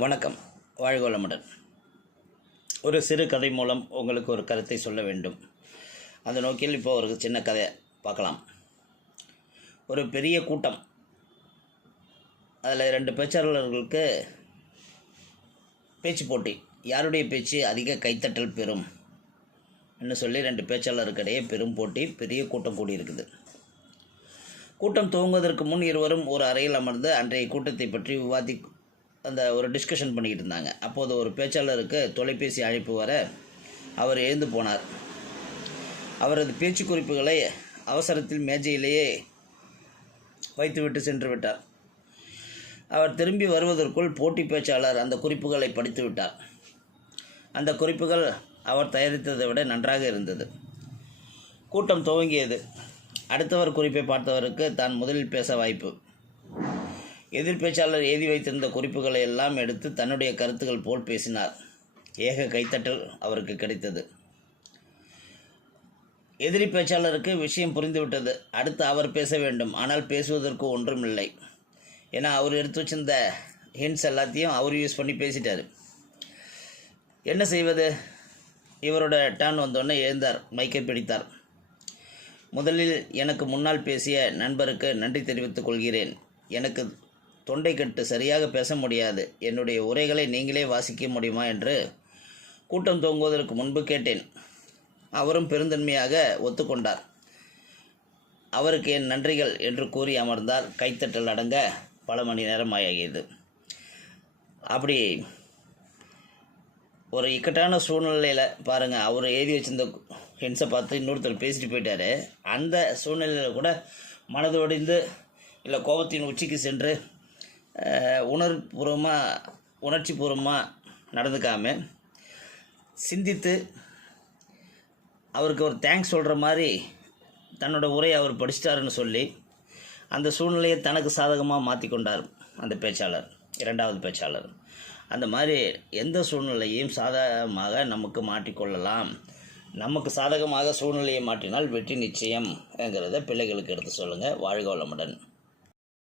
வணக்கம். வாழ்க வளமுடன். ஒரு சிறு கதை மூலம் உங்களுக்கு ஒரு கருத்தை சொல்ல வேண்டும். அந்த நோக்கில் இப்போ ஒரு சின்ன கதை பார்க்கலாம். ஒரு பெரிய கூட்டம், அதில் 2 பேச்சாளர்களுக்கு பேச்சு போட்டி. யாருடைய பேச்சு அதிக கைத்தட்டல் பெறும் என்று சொல்லி 2 பேச்சாளருக்கிடையே பெரும் போட்டி. பெரிய கூட்டம் கூடியிருக்குது. கூட்டம் துவங்குவதற்கு முன் இருவரும் ஒரு அறையில் அமர்ந்து அன்றைய கூட்டத்தை பற்றி ஒரு டிஸ்கஷன் பண்ணிக்கிட்டு இருந்தாங்க. அப்போது ஒரு பேச்சாளருக்கு தொலைபேசி அழைப்பு வர அவர் எழுந்து போனார். அவரது பேச்சு குறிப்புகளை அவசரத்தில் மேஜையிலேயே வைத்துவிட்டு சென்று விட்டார். அவர் திரும்பி வருவதற்குள் போட்டி பேச்சாளர் அந்த குறிப்புகளை படித்து விட்டார். அந்த குறிப்புகள் அவர் தயாரித்ததை விட நன்றாக இருந்தது. கூட்டம் துவங்கியது. அடுத்தவர் குறிப்பை பார்த்தவருக்கு தான் முதலில் பேச வாய்ப்பு. எதிர் பேச்சாளர் எழுதி வைத்திருந்த குறிப்புகளை எல்லாம் எடுத்து தன்னுடைய கருத்துக்கள் போல் பேசினார். ஏக கைத்தட்டல் அவருக்கு கிடைத்தது. எதிரி பேச்சாளருக்கு விஷயம் புரிந்துவிட்டது. அடுத்து அவர் பேச வேண்டும். ஆனால் பேசுவதற்கு ஒன்றும் இல்லை. ஏன்னா அவர் எடுத்து வச்சிருந்த ஹிண்ட்ஸ் எல்லாத்தையும் அவர் யூஸ் பண்ணி பேசிட்டார். என்ன செய்வது? இவரோட டர்ன் வந்தோடனே எழுந்தார், மைக்கை பிடித்தார். முதலில் எனக்கு முன்னால் பேசிய நண்பருக்கு நன்றி தெரிவித்துக் கொள்கிறேன். எனக்கு தொண்டை கட்டு சரியாக பேச முடியாது. என்னுடைய உரைகளை நீங்களே வாசிக்க முடியுமா என்று கூட்டம் துவங்குவதற்கு முன்பு கேட்டேன். அவரும் பெருந்தன்மையாக ஒத்துக்கொண்டார். அவருக்கு என் நன்றிகள் என்று கூறி அமர்ந்தார். கைத்தட்டல் அடங்க பல மணி நேரம் ஆகியது. அப்படி ஒரு இக்கட்டான சூழ்நிலையில் பாருங்கள், அவர் எழுதி வச்சிருந்த ஹிண்ட்ஸை பார்த்து இன்னொருத்தர் பேசிட்டு போயிட்டார். அந்த சூழ்நிலையில் கூட மனதொடிந்து இல்லை கோபத்தின் உச்சிக்கு சென்று உணர்ச்சி பூர்வமாக நடந்துக்காமல் சிந்தித்து அவருக்கு ஒரு தேங்க்ஸ் சொல்கிற மாதிரி தன்னோட உரையை அவர் படிச்சிட்டாருன்னு சொல்லி அந்த சூழ்நிலையை தனக்கு சாதகமாக மாற்றிக்கொண்டார் அந்த பேச்சாளர், 2வது பேச்சாளர். அந்த மாதிரி எந்த சூழ்நிலையும் சாதகமாக நமக்கு மாற்றிக்கொள்ளலாம். நமக்கு சாதகமாக சூழ்நிலையை மாற்றினால் வெற்றி நிச்சயம் என்கிறத பிள்ளைகளுக்கு எடுத்து சொல்லுங்கள். வாழ்க வளமுடன்.